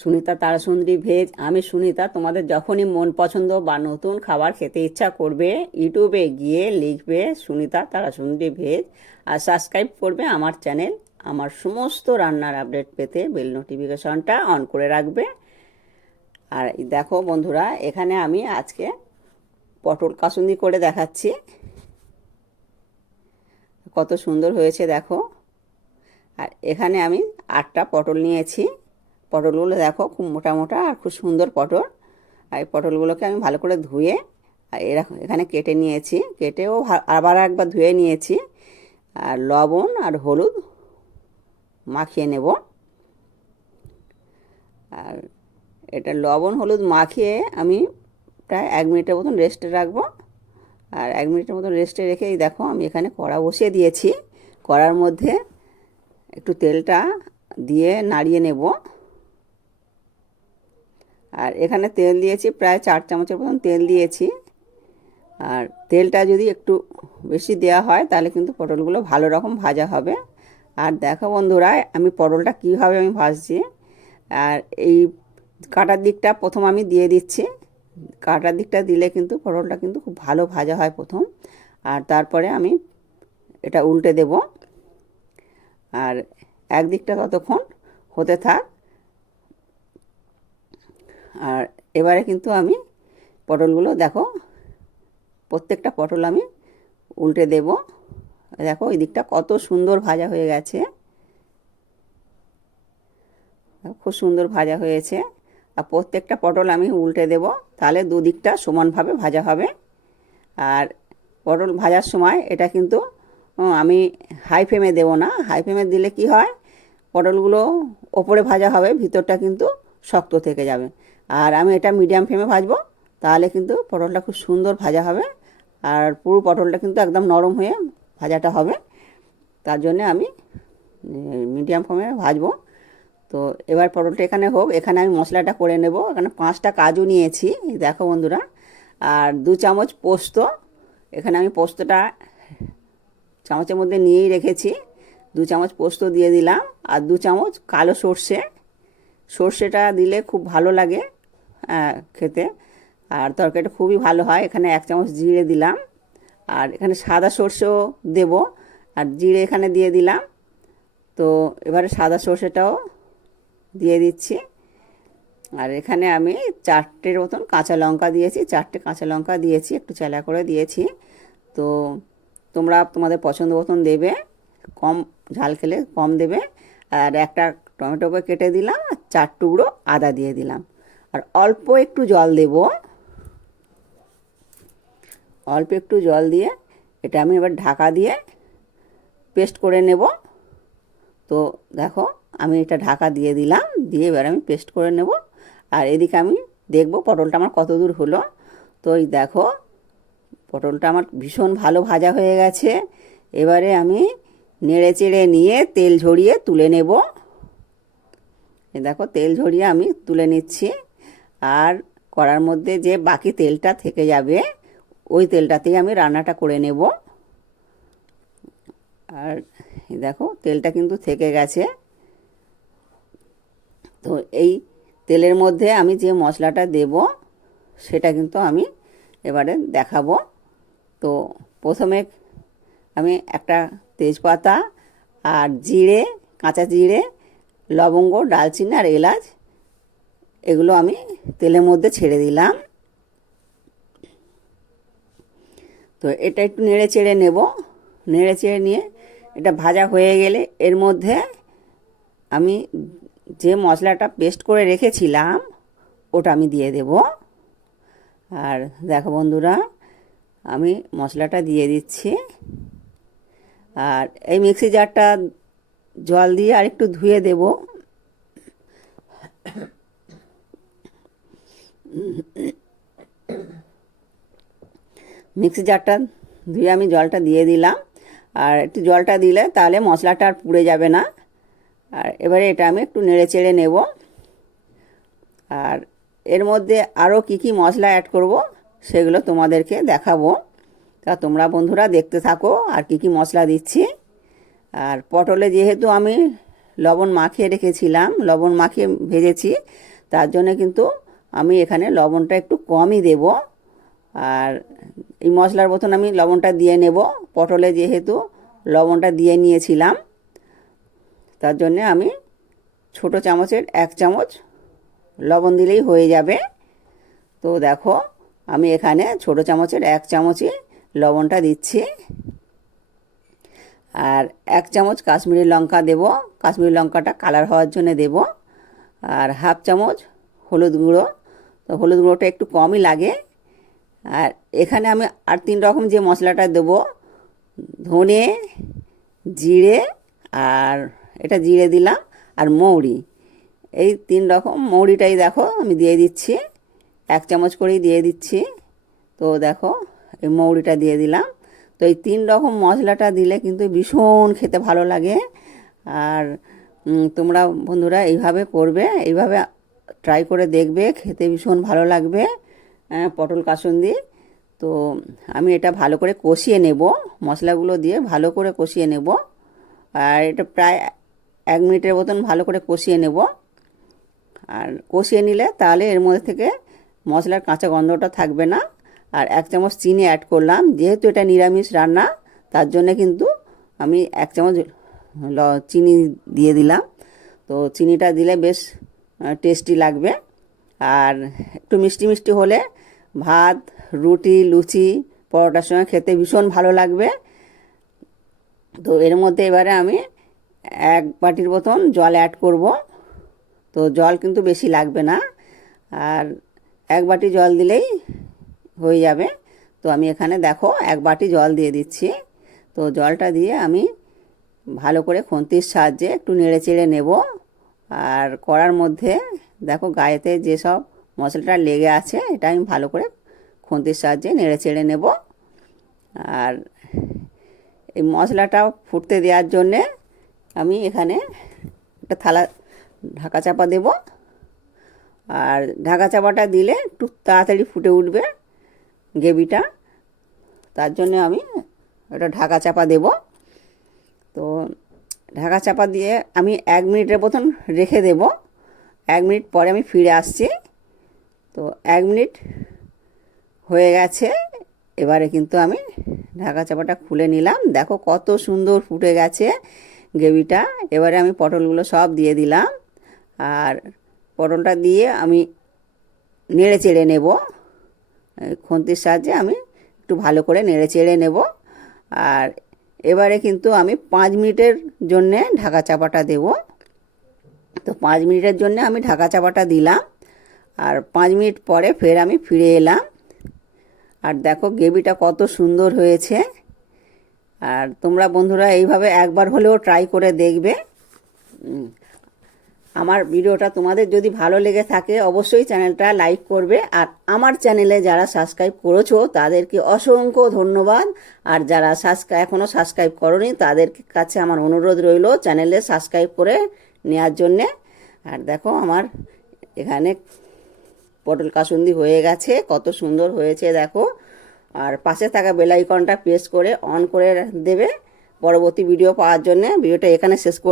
Sunita Tarasundari veg, আমি সুনিতা, তোমাদের যখনই মন পছন্দ বা নতুন খাবার খেতে ইচ্ছা করবে, ইউটিউবে গিয়ে লিখবে সুনিতা তারাসুন্দরী ভেজ আর সাবস্ক্রাইব করবে আমার চ্যানেল আমার সমস্ত রান্নার আপডেট পেতে বেল নোটিফিকেশনটা অন করে রাখবে। আর দেখো বন্ধুরা, এখানে আমি আজকে পটল কাসুন্দি করে দেখাচ্ছি। কত সুন্দর হয়েছে দেখো। আর এখানে আমি আটটা পটল নিয়েছি। পটলগুলো দেখো খুব মোটা মোটা আর খুব সুন্দর পটল। আর এই পটলগুলোকে আমি ভালো করে ধুয়ে, আর এরকম এখানে কেটে নিয়েছি। কেটেও আবার একবার ধুয়ে নিয়েছি। আর লবণ আর হলুদ মাখিয়ে নেব। আর এটা লবণ হলুদ মাখিয়ে আমি প্রায় এক মিনিটের মতন রেস্টে রাখব। আর এক মিনিটের মতন রেস্টে রেখে এই দেখো আমি এখানে কড়া বসিয়ে দিয়েছি। কড়ার মধ্যে একটু তেলটা দিয়ে নাড়িয়ে নেব। আর এখানে তেল দিয়েছি প্রায় চার চামচের মতন তেল দিয়েছি। আর তেলটা যদি একটু বেশি দেওয়া হয়, তাহলে কিন্তু পটলগুলো ভালো রকম ভাজা হবে। আর দেখো বন্ধুরা, আমি পটলটা কীভাবে আমি ভাজছি। আর এই কাটার দিকটা প্রথম আমি দিয়ে দিচ্ছি। কাটার দিকটা দিলে কিন্তু পটলটা কিন্তু খুব ভালো ভাজা হয় প্রথম। আর তারপরে আমি এটা উল্টে দেব। আর একদিকটা ততক্ষণ হতে থাক। আর এবারে কিন্তু আমি পটলগুলো দেখো, প্রত্যেকটা পটল আমি উল্টে দেব। দেখো ওই দিকটা কত সুন্দর ভাজা হয়ে গেছে। খুব সুন্দর ভাজা হয়েছে। আর প্রত্যেকটা পটল আমি উল্টে দেব, তাহলে দুদিকটা সমানভাবে ভাজা হবে। আর পটল ভাজার সময় এটা কিন্তু আমি হাই ফ্লেমে দেবো না। হাই ফ্লেমে দিলে কি হয়? পটলগুলো ওপরে ভাজা হবে, ভিতরটা কিন্তু শক্ত থেকে যাবে। আর আমি এটা মিডিয়াম ফ্লেমে ভাজবো, তাহলে কিন্তু পটলটা খুব সুন্দর ভাজা হবে। আর পুরো পটলটা কিন্তু একদম নরম হয়ে ভাজাটা হবে। তার জন্য আমি মিডিয়াম ফ্লেমে ভাজবো। তো এবার পটলটা এখানে হোক, এখানে আমি মশলাটা করে নেব। এখানে পাঁচটা কাজু নিয়েছি, দেখো বন্ধুরা। আর দু চামচ পোস্ত, এখানে আমি পোস্তটা চামচের মধ্যে নিয়েই রেখেছি। দু চামচ পোস্ত দিয়ে দিলাম, আর দু চামচ কালো সর্ষে। সর্ষেটা দিলে খুব ভালো লাগে। খেতে। আর তরকারিটা খুবই ভালো হয়। এখানে এক চামচ জিরে দিলাম। আর এখানে সাদা সর্ষেও দেব। আর জিরে এখানে দিয়ে দিলাম। তো এবারে সাদা সর্ষেটাও দিয়ে দিচ্ছি। আর এখানে আমি চারটের মতন কাঁচা লঙ্কা দিয়েছি। চারটে কাঁচা লঙ্কা দিয়েছি। একটু চেলা করে দিয়েছি। তো তোমরা তোমাদের পছন্দ মতন দেবে। কম ঝাল খেলে কম দেবে। আর একটা টমেটোকে কেটে দিলাম। আর চার টুকরো আদা দিয়ে দিলাম। আর অল্প একটু জল দেব। অল্প একটু জল দিয়ে এটা আমি এবার ঢাকা দিয়ে পেস্ট করে নেব। তো দেখো, আমি এটা ঢাকা দিয়ে দিলাম, দিয়ে এবার আমি পেস্ট করে নেব। আর এদিকে আমি দেখব পটলটা আমার কত দূর হলো। তো এই দেখো, পটলটা আমার ভীষণ ভালো ভাজা হয়ে গেছে। এবারে আমি নেড়ে চেড়ে নিয়ে তেল ঝরিয়ে তুলে নেব। দেখো, তেল ঝরিয়ে আমি তুলে নিচ্ছি। আর কড়ার মধ্যে যে বাকি তেলটা থেকে যাবে, ওই তেলটাতেই আমি রান্নাটা করে নেব। আর দেখো, তেলটা কিন্তু থেকে গেছে। তো এই তেলের মধ্যে আমি যে মশলাটা দেব, সেটা কিন্তু আমি এবারে দেখাবো। তো প্রথমে আমি একটা তেজপাতা আর জিরে, কাঁচা জিরে, লবঙ্গ, ডালচিনি আর এলাচ এগুলো আমি তেলের মধ্যে ছেড়ে দিলাম। তো এটা একটু নেড়ে চেড়ে নেব। নেড়ে চেড়ে নিয়ে এটা ভাজা হয়ে গেলে এর মধ্যে আমি যে মশলাটা পেস্ট করে রেখেছিলাম, ওটা আমি দিয়ে দেব। আর দেখো বন্ধুরা, আমি মশলাটা দিয়ে দিচ্ছি। আর এই মিক্সি জারটা জল দিয়ে আর একটু ধুয়ে দেব। মিক্সি জারটা ধুয়ে আমি জলটা দিয়ে দিলাম। আর একটু জলটা দিলে তাহলে মশলাটা আর পুড়ে যাবে না। আর এবারে এটা আমি একটু নেড়ে চেড়ে নেব। আর এর মধ্যে আরও কি কি মশলা অ্যাড করব সেগুলো তোমাদেরকে দেখাবো। তা তোমরা বন্ধুরা দেখতে থাকো আর কি কি মশলা দিচ্ছি। আর পটলে যেহেতু আমি লবণ মাখিয়ে রেখেছিলাম, লবণ মাখিয়ে ভেজেছি, তার জন্য কিন্তু আমি এখানে লবণটা একটু কমই দেব। আর এই মশলার মতন আমি লবণটা দিয়ে নেব। পটলে যেহেতু লবণটা দিয়ে নিয়েছিলাম, তার জন্যে আমি ছোট চামচের এক চামচ লবণ দিলেই হয়ে যাবে। তো দেখো, আমি এখানে ছোট চামচের এক চামচই লবণটা দিচ্ছি। আর এক চামচ কাশ্মীরি লঙ্কা দেব। কাশ্মীরি লঙ্কাটা কালার হওয়ার জন্য দেব। আর হাফ চামচ হলুদ গুঁড়ো তো হলুদ গুঁড়োটা একটু কমই লাগে। আর এখানে আমি আর তিন রকম যে মশলাটা দেব, ধনে, জিরে আর এটা জিরে দিলাম আর মৌরি। এই তিন রকম মৌরিটাই দেখো আমি দিয়ে দিচ্ছি, এক চামচ করেই দিয়ে দিচ্ছি। তো দেখো এই মৌরিটা দিয়ে দিলাম। তো এই তিন রকম মশলাটা দিলে কিন্তু ভীষণ খেতে ভালো লাগে। আর তোমরা বন্ধুরা এইভাবে করবে, এইভাবে ট্রাই করে দেখবে খেতে ভীষণ ভালো লাগবে আহ, পটল কাসুন্দি। তো আমি এটা ভালো করে কষিয়ে নেব মশলাগুলো দিয়ে ভালো করে কষিয়ে নেব। আর এটা প্রায় এক মিনিটের মতন ভালো করে কষিয়ে নেব। আর কষিয়ে নিলে তাহলে এর মধ্যে থেকে মশলার কাঁচা গন্ধটা থাকবে না। আর এক চামচ চিনি অ্যাড করলাম যেহেতু এটা নিরামিষ রান্না তার জন্য কিন্তু আমি এক চামচ চিনি দিয়ে দিলাম। তো চিনিটা দিলে বেশ টেস্টি লাগবে। আর একটু মিষ্টি মিষ্টি হলে ভাত, রুটি, লুচি, পরোটার সঙ্গে খেতে ভীষণ ভালো লাগবে। তো এর মধ্যে এবারে আমি এক বাটির মতন জল অ্যাড করব। তো জল কিন্তু বেশি লাগবে না। আর এক বাটি জল দিলেই হয়ে যাবে। তো আমি এখানে দেখো এক বাটি জল দিয়ে দিচ্ছি। তো জলটা দিয়ে আমি ভালো করে খুন্তির সাহায্যে একটু নেড়ে চেড়ে নেব। আর কড়ার মধ্যে দেখো গায়েতে যেসব মশলাটা লেগে আছে, এটা আমি ভালো করে খুন্তির সাহায্যে নেড়ে চেড়ে নেব। আর এই মশলাটা ফুটতে দেওয়ার জন্যে আমি এখানে একটা থালা ঢাকা চাপা দেব। আর ঢাকা চাপাটা দিলে একটু তাড়াতাড়ি ফুটে উঠবে গ্রেভিটা, তার জন্য আমি একটা ঢাকা চাপা দেব। তো ঢাকা চাপা দিয়ে আমি এক মিনিটের মতন রেখে দেব। এক মিনিট পরে আমি ফিরে আসছি। তো এক মিনিট হয়ে গেছে। এবারে কিন্তু আমি ঢাকা চাপাটা খুলে নিলাম। দেখো কত সুন্দর ফুটে গেছে গ্রেভিটা। এবারে আমি পটলগুলো সব দিয়ে দিলাম। আর পটলটা দিয়ে আমি নেড়ে চেড়ে নেব। খুন্তির সাহায্যে আমি একটু ভালো করে নেড়ে চেড়ে নেব। আর এবারে কিন্তু আমি পাঁচ মিনিটের জন্যে ঢাকা চাপাটা দেব। তো পাঁচ মিনিটের জন্যে আমি ঢাকা চাপাটা দিলাম। আর পাঁচ মিনিট পরে ফের আমি ফিরে এলাম। আর দেখো গ্রেভিটা কত সুন্দর হয়েছে। আর তোমরা বন্ধুরা এইভাবে একবার হলেও ট্রাই করে দেখবে। আমার ভিডিওটা তোমাদের যদি ভালো লেগে থাকে, অবশ্যই চ্যানেলটা লাইক করবে। আর আমার চ্যানেলে যারা সাবস্ক্রাইব করেছ, তাদেরকে অসংখ্য ধন্যবাদ। আর যারা সাবস্ক্রাইব এখনও সাবস্ক্রাইব করনি, তাদের কাছে আমার অনুরোধ রইল চ্যানেলে সাবস্ক্রাইব করে নেওয়ার জন্যে। আর দেখো আমার এখানে পটল কাসুন্দি হয়ে গেছে, কত সুন্দর হয়েছে দেখো। আর পাশে থাকা বেল আইকনটা প্রেস করে অন করে দেবে পরবর্তী ভিডিও পাওয়ার জন্য। ভিডিওটা এখানে শেষ